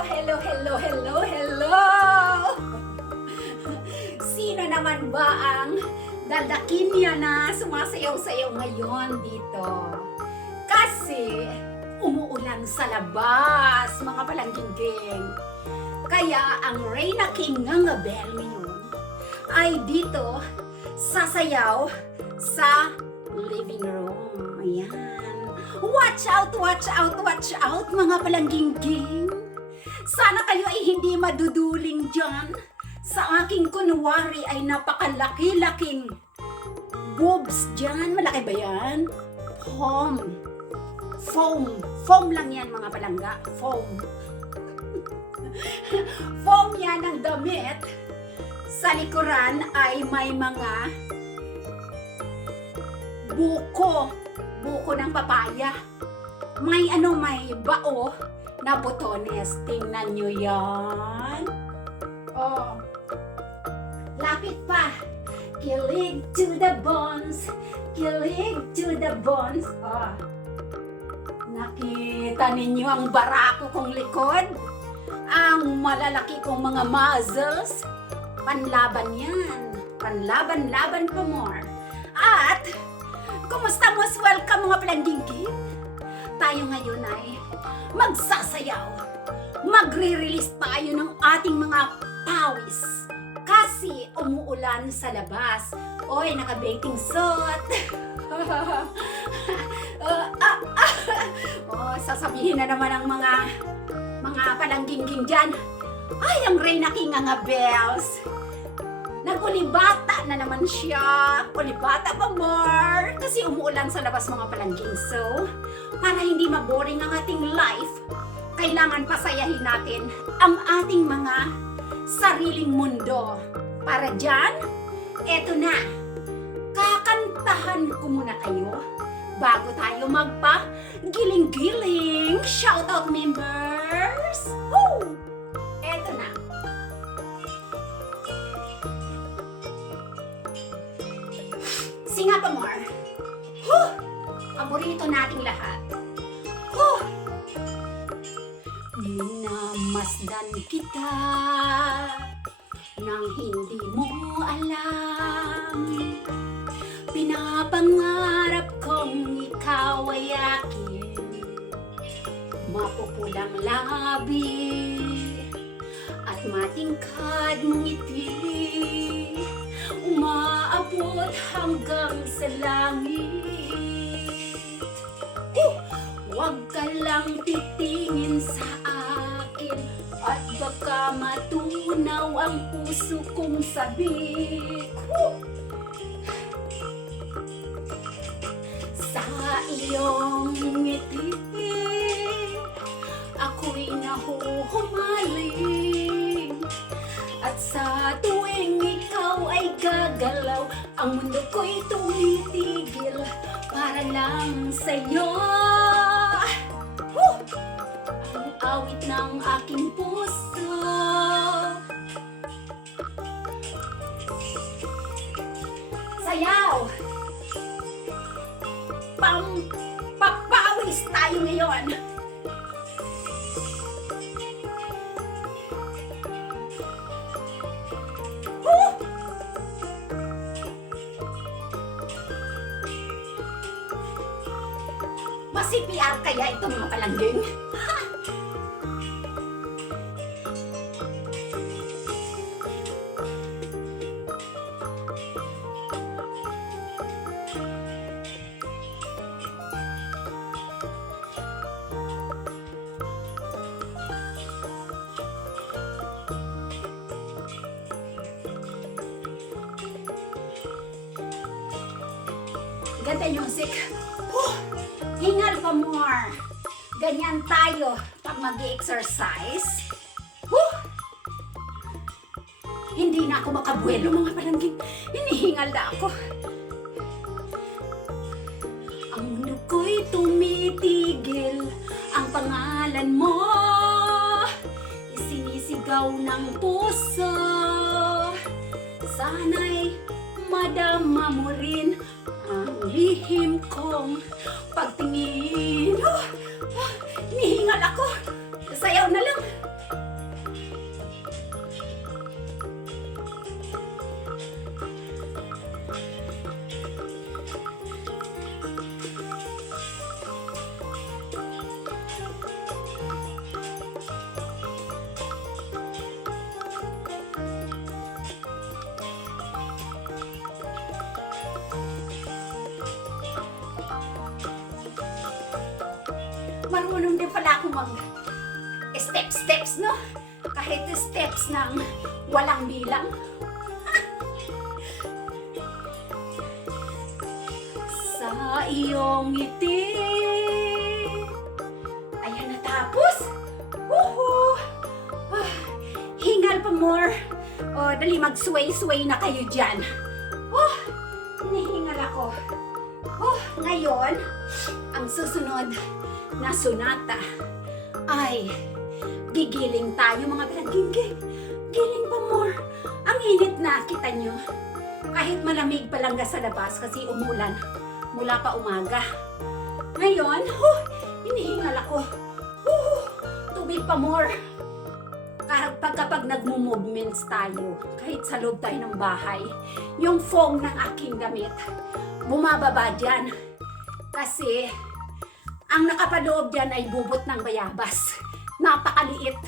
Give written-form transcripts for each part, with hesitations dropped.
hello, hello, hello, hello! Sino naman ba ang dadakin niya na sumasayaw-sayaw ngayon dito? Kasi umuulan sa labas, mga palangging. Kaya ang Reyna King Ngangabel ngayon ay dito sasayaw sa living room. Ayan. Watch out, watch out, watch out mga palangging. Sana kayo ay hindi maduduling dyan. Sa aking kunwari ay napakalaki-laking boobs dyan. Malaki ba yan? Foam lang yan mga palangga. Foam yan ang damit. Sa likuran ay may mga buko ng papaya. May bao na botones. Tingnan nyo yan. Oh. Lapit pa. Kilig to the bones. Kilig to the bones. Oh. Nakita ninyo ang barako kong likod? Ang malalaki kong mga muscles? Panlaban yan. Panlaban-laban pa more. At kumusta mo? Welcome mga palangging. Tayo ngayon ay magsasayaw. Magre-release tayo ng ating mga pawis. Kasi umuulan sa labas. Oy, naka-bathing suit. Sasabihin na naman ang mga palangging dyan. Ay, ang Reyna King Ngangabels. Nag-ulibata na naman siya. Ulibata pa more. Kasi umuulan sa labas mga palangging. So, para hindi maboring ang ating life, kailangan pasayahin natin ang ating mga sariling mundo. Para dyan, eto na. Kakantahan ko muna kayo bago tayo magpa-giling-giling. Shoutout members! Woo! Eto na. Singa pa more. Paborito nating lahat. Minamasdan kita nang hindi mo alam. Pinapangarap kong ikaw ay akin. Mapupulang labi at matingkad mong ngiti, umaabot hanggang sa langit. Huwag ka lang titingin sa akin at baka matunaw ang puso kong sabik. Sa iyong ngiti ako'y nahuhumaling, at sa tuwing ikaw ay gagalaw, ang mundo ko'y tumitigil para lang sa'yo. Ang awit ng aking puso. Sayaw! Papawis tayo ngayon. CPR kaya ito mga palangging? Ganda yung music. Hingal pa more. Ganyan tayo pag mag-exercise. Hindi na ako makabuelo mga palangging. Hinihingal na ako. Ang mundo ko'y tumitigil. Ang pangalan mo isinisigaw ng puso. Sana'y madama mo rin ang lihim kong pagtingin. Nihingal ako. Sayaw na lang. marunong din pala ako mag steps, no? Kahit steps ng walang bilang. Sa iyong ngiti. Ayan, natapos. Woohoo! Hingal pa more. O, dali mag-sway-sway na kayo dyan. Hinihingal ako. Ngayon, ang susunod na sonata ay gigiling tayo mga pinaggingging. Giling pa more. Ang init na, kita nyo. Kahit malamig pa lang sa labas kasi umulan mula pa umaga. Ngayon, hinihingal ako. Tubig pa more. Kapag nagmo-movements tayo, kahit sa loob tayo ng bahay, yung foam ng aking damit, bumababa dyan. Kasi, ang nakapaloob dyan ay bubot ng bayabas. Napakaliit.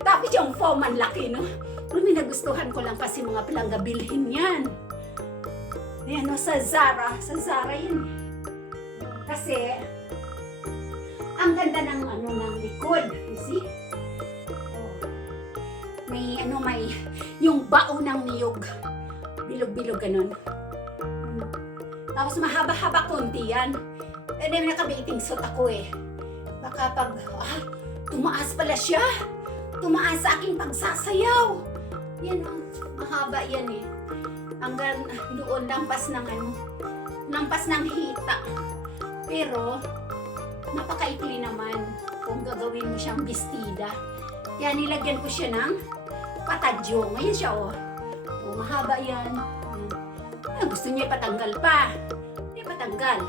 Tapos yung foam, ang laki, no? Nagustuhan ko lang kasi mga palangga bilhin yan. Ayan, no, sa Zara yan. Kasi, ang ganda ng ng likod, you see? May yung bao ng niyog. Bilog-bilog ganun. Tapos mahaba-haba konti yan. Eh, may nakabiting suit ako eh. Baka tumaas pala siya. Tumaas sa aking pagsasayaw. Yan mahaba yan eh. Hanggang doon, lampas ng hita. Pero, napakaikli naman kung gagawin mo siyang bestida. Kaya nilagyan ko siya ng patadyo. Ngayon siya, mahaba yan. Gusto niya ipatanggal pa. Hindi patanggal.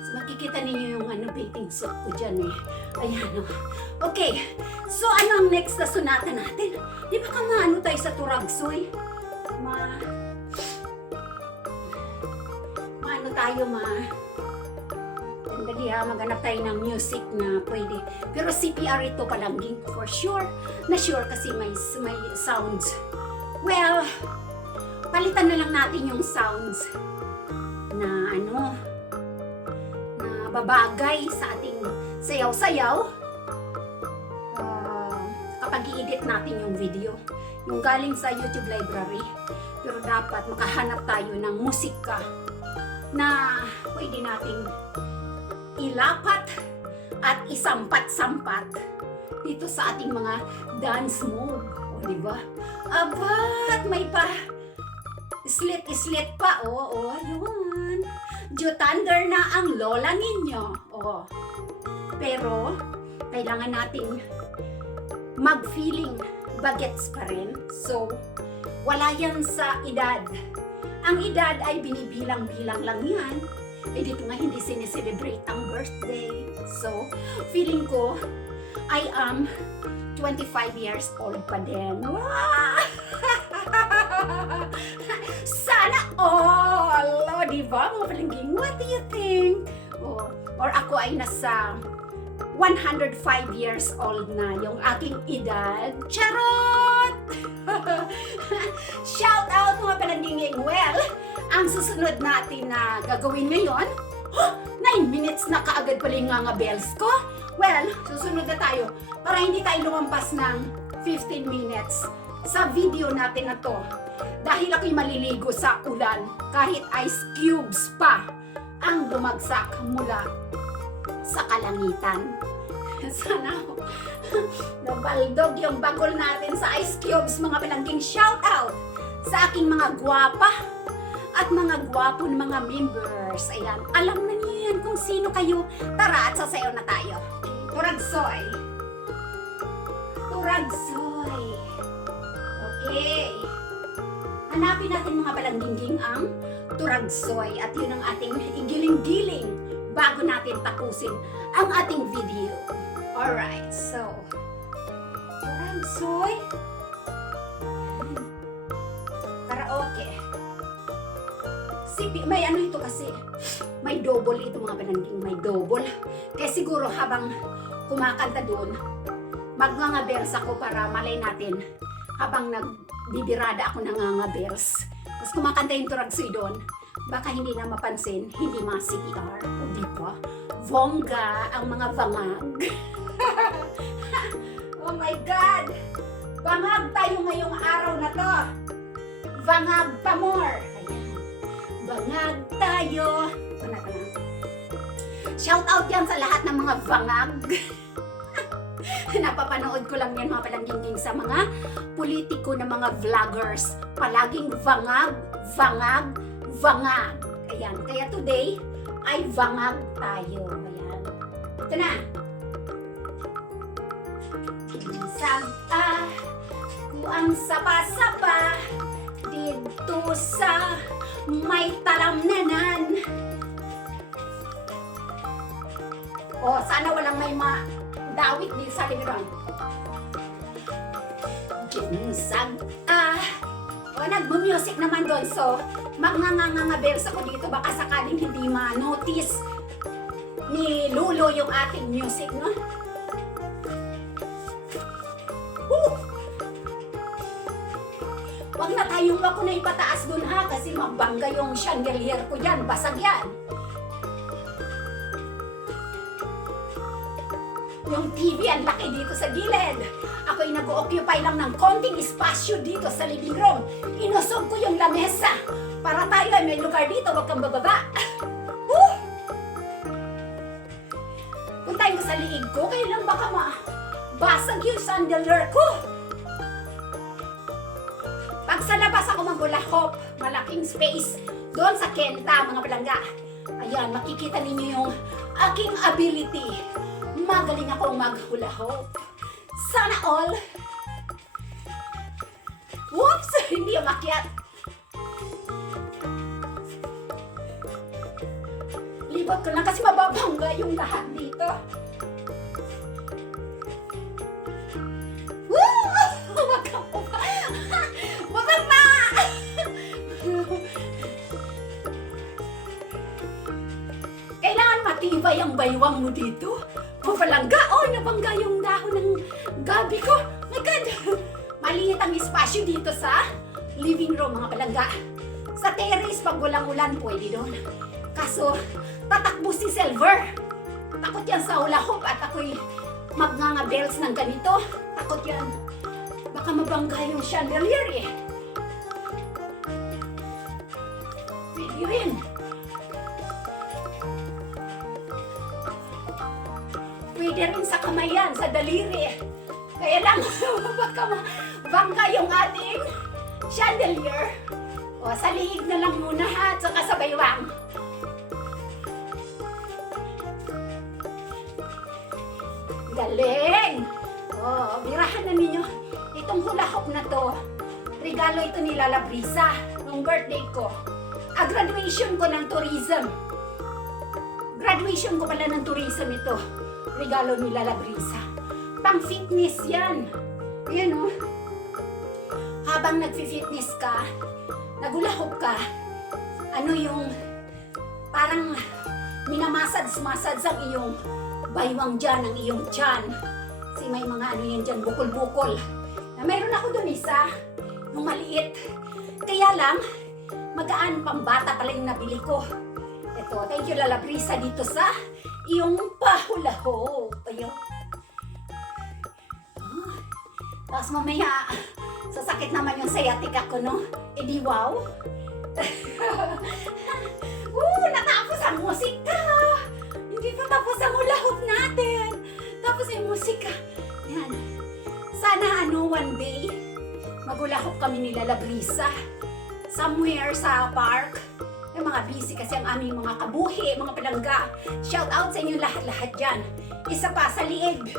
So, makikita ninyo yung bathing suit ko dyan eh. Ayan, Okay. So, ano ang next na sonata natin? Di ba tayo sa Turagsoy? Dali maghanap tayo ng music na pwede. Pero CPR ito palangging for sure. Na sure kasi may sounds. Well, palitan na lang natin yung sounds na na babagay sa ating sayaw-sayaw kapag i-edit natin yung video. Yung galing sa YouTube library. Pero dapat makahanap tayo ng musika na pwede nating ilapat at isampat-sampat dito sa ating mga dance move. O, diba? Abat, may pa slit pa. Yun. Thunder na ang lola ninyo. Pero, kailangan nating mag-feeling bagets pa rin. So, wala yan sa edad. Ang edad ay binibilang-bilang lang yan. Dito nga hindi sineselebrate ang birthday. So, feeling ko, I am 25 years old pa din. Wow! Sana all! Diba, mga palangging? What do you think? Or ako ay nasa 105 years old na yung aking edad. Charot! Shout out mga palangging. Well, ang susunod natin na gagawin ngayon, 9 minutes na kaagad pala yung nga bells ko. Well, susunod na tayo para hindi tayo lumampas ng 15 minutes sa video natin na to. Dahil ako'y maliligo sa ulan, kahit ice cubes pa ang dumagsak mula sa kalangitan. Sana nabaldog yung bagol natin sa ice cubes, mga palangging. Shout out sa aking mga gwapa at mga gwapo ng mga members. Ayan, alam na niyo yan kung sino kayo. Tara at sasayaw na tayo. Turagsoy. Okay. Hanapin natin mga palangging ang Turagsoy at yun ang ating igiling-giling bago natin tapusin ang ating video. Alright, so Turagsoy. Karaoke. May ito kasi, may double ito mga palangging, may double. Kaya siguro habang kumakanta doon, magnangabels ako para malay natin habang nagbibirada ako ng ngangabels. Tapos kumakanta yung Turagsoy doon, Baka hindi na mapansin, hindi mga CPR. O di ba? Bongga ang mga bangag. Oh my God! Bangag tayo ngayong araw na to. Bangag pa more. Ayan. Bangag tayo. Kana. Shout out yan sa lahat ng mga bangag. Napapanood ko lang yan mga palangging sa mga politiko na mga vloggers. Palaging bangag, bangag, bangag. Ayan. Kaya today ay bangag tayo. Ayan. Ito na. Saba, kuang sapa-sapa dito sa may talamnanan. O, sana walang may dawit dito sa limirang. Ginsag, o, nagmu-music naman doon. So, magngangangabels ako dito. Baka sakaling hindi ma-notice ni Lulo yung ating music, no? Wag na tayong ako na ipataas dun ha, kasi mabangga yung chandelier ko dyan. Basag yan. Yung TV ang laki dito sa gilid. Ako'y nag-occupy lang ng konting espasyo dito sa living room. Inusog ko yung lamesa para tayo ay may lugar dito. Wag kang bababa. Puntayin ko sa liig ko, kaya lang baka basag yung chandelier ko. Pag sa labas ako maghula-hop, malaking space doon sa Kenta, mga palangga. Ayan, makikita ninyo yung aking ability. Magaling akong maghula-hop. Sana all. Whoops! Hindi umakyat. Libot ko lang kasi mababangga yung lahat dito. Kailangan matibay ang baywang mo dito. Papalangga, oh, nabangga yung dahon ng gabi ko. My God! Maliit ang espasyo dito sa living room, mga palangga. Sa terrace, pag walang ulan, pwede doon. Kaso, tatakbo si Silver. Takot yan sa hula hoop at ako'y magngangabels ng ganito. Takot yan. Baka mabangga yung chandelier eh. Pwede rin. Pwede rin sa kamayan, sa daliri. Kaya lang, baka mabangga yung ating chandelier. O, sa liig na lang muna ha, at saka sa baywang. Galing! O, birahan na ninyo. Itong hula hoop na to, regalo ito ni Lala Brisa nung birthday ko. Graduation ko ng tourism. Graduation ko pala ng tourism ito. Regalo ni Lala Brisa. Pang fitness yan. Yan o. Habang nagfi-fitness ka, nagulahok ka, ano yung parang minamasads-masads ang iyong baywang dyan, ang iyong tiyan. Kasi may mga ano yan dyan, bukol-bukol. Na mayroon ako dun isa, yung maliit. Kaya lang, magaan pambata pala yung nabili ko. Ito, thank you Lala Brisa dito sa iyong pahula-hop. Ayun. Tapos mamaya, sasakit naman yung sciatica ko, no? E di wow. Natapos ang musika. Hindi pa tapos ang hula-hop natin. Tapos yung musika. Yan. Sana one day, maghula-hop kami ni Lala Brisa. Somewhere sa park. Yung mga busy kasi ang aming mga kabuhi, mga palangga. Shout out sa inyo lahat-lahat dyan. Isa pa sa liig.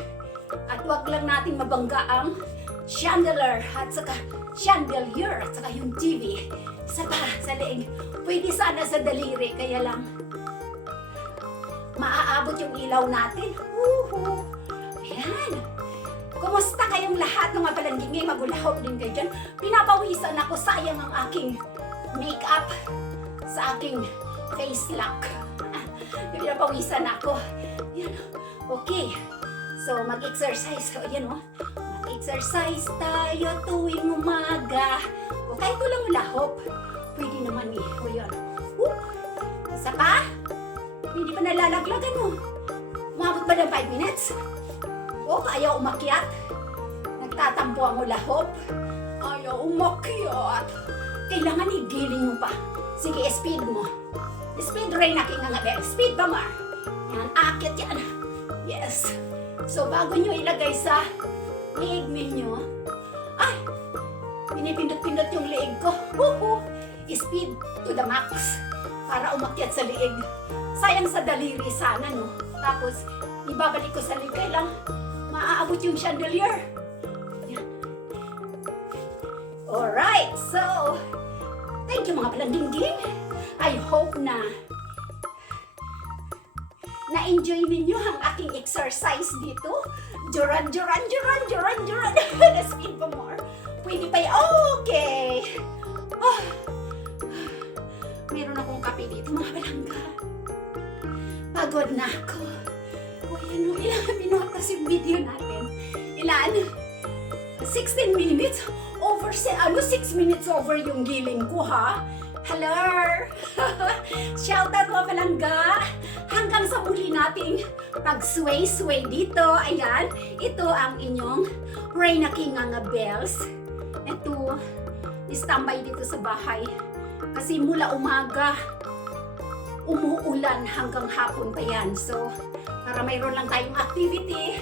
At wag lang natin mabangga ang chandelier at saka chandelier at saka yung TV. Isa pa sa liig. Pwede sana sa daliri, kaya lang maaabot yung ilaw natin. Woohoo! Ayan. Kumusta kayong lahat ng mga palanggingay? Maghula-hop din kayo dyan. Pinapawisan ako, sayang ang aking makeup sa aking face lock. Pinapawisan ako. Yan. Okay. So, mag-exercise. So, yan o. Mag-exercise tayo tuwing umaga. O kahit walang hula-hop, pwede naman eh. O yan. Whoop. Isa pa? Hindi pa nalalaglagan mo. Umabot ba ng 5 minutes? O, ayaw umakyat? Nagtatampo ang ulahop? Ayaw umakyat. Kailangan igiling mo pa. Sige, speed mo. Speed rin na kingangabel. Speed pa, Mar. Yan, akit yan. Yes. So, bago nyo ilagay sa liig ninyo, ay, pinipindot-pindot yung liig ko. Woohoo! Speed to the max para umakyat sa liig. Sayang sa daliri sana, no? Tapos, ibabalik ko sa liig. Kailang maaabot yung chandelier. Yan. Alright, so, thank you mga palandingging. I hope na na-enjoy ninyo ang aking exercise dito. Joran. Na-speed pa more. Pwede pa yun. Okay. Oh. Meron akong kape dito, mga palangga. Pagod na ako. O yan o, ilang minutos yung video natin. Ilan? 16 minutes? Over, 6 minutes over yung giling ko, ha? Hello! Shoutout mga palangga! Hanggang sa muli nating pag-sway-sway dito. Ayan, ito ang inyong Reyna Kingangabels. Ito, istambay dito sa bahay. Kasi mula umaga, umuulan hanggang hapon pa yan. So, para mayroon lang tayong activity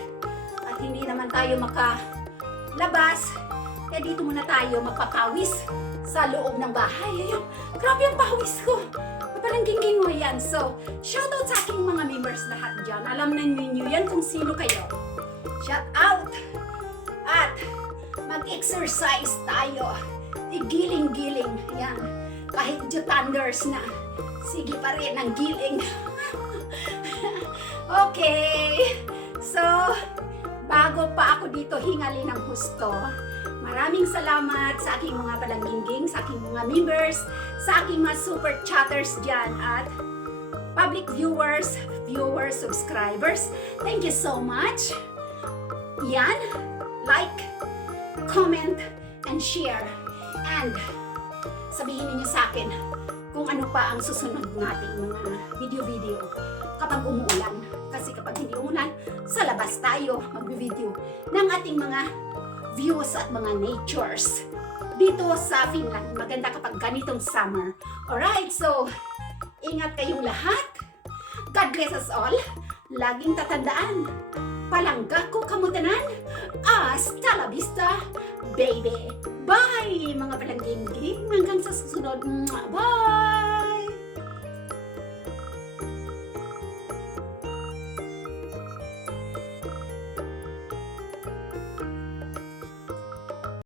at hindi naman tayo makalabas, kaya dito muna tayo magpapawis sa loob ng bahay. Ayun, grabe ang pawis ko. Parang gingging mo yan. So, shoutout sa aking mga members lahat dyan. Alam na ninyo yan kung sino kayo. Shout out! At mag-exercise tayo. Igiling-giling. Yan. Kahit jutanders na. Sige pa rin ang giling. Okay. So, bago pa ako dito hingali ng husto, maraming salamat sa aking mga palangginging, sa aking mga members, sa aking mga super chatters dyan at public viewers, subscribers. Thank you so much. Yan, like, comment, and share. And sabihin niyo sa akin kung ano pa ang susunod nating mga video kapag umuulan. Kasi kapag hindi umulan, sa labas tayo mag-video ng ating mga views at mga natures dito sa Finland. Maganda kapag ganitong summer. Alright, so ingat kayong lahat. God bless us all. Laging tatandaan, palangga ko kamutanan. Hasta la vista, baby. Bye mga palangging. Hanggang sa susunod. Bye!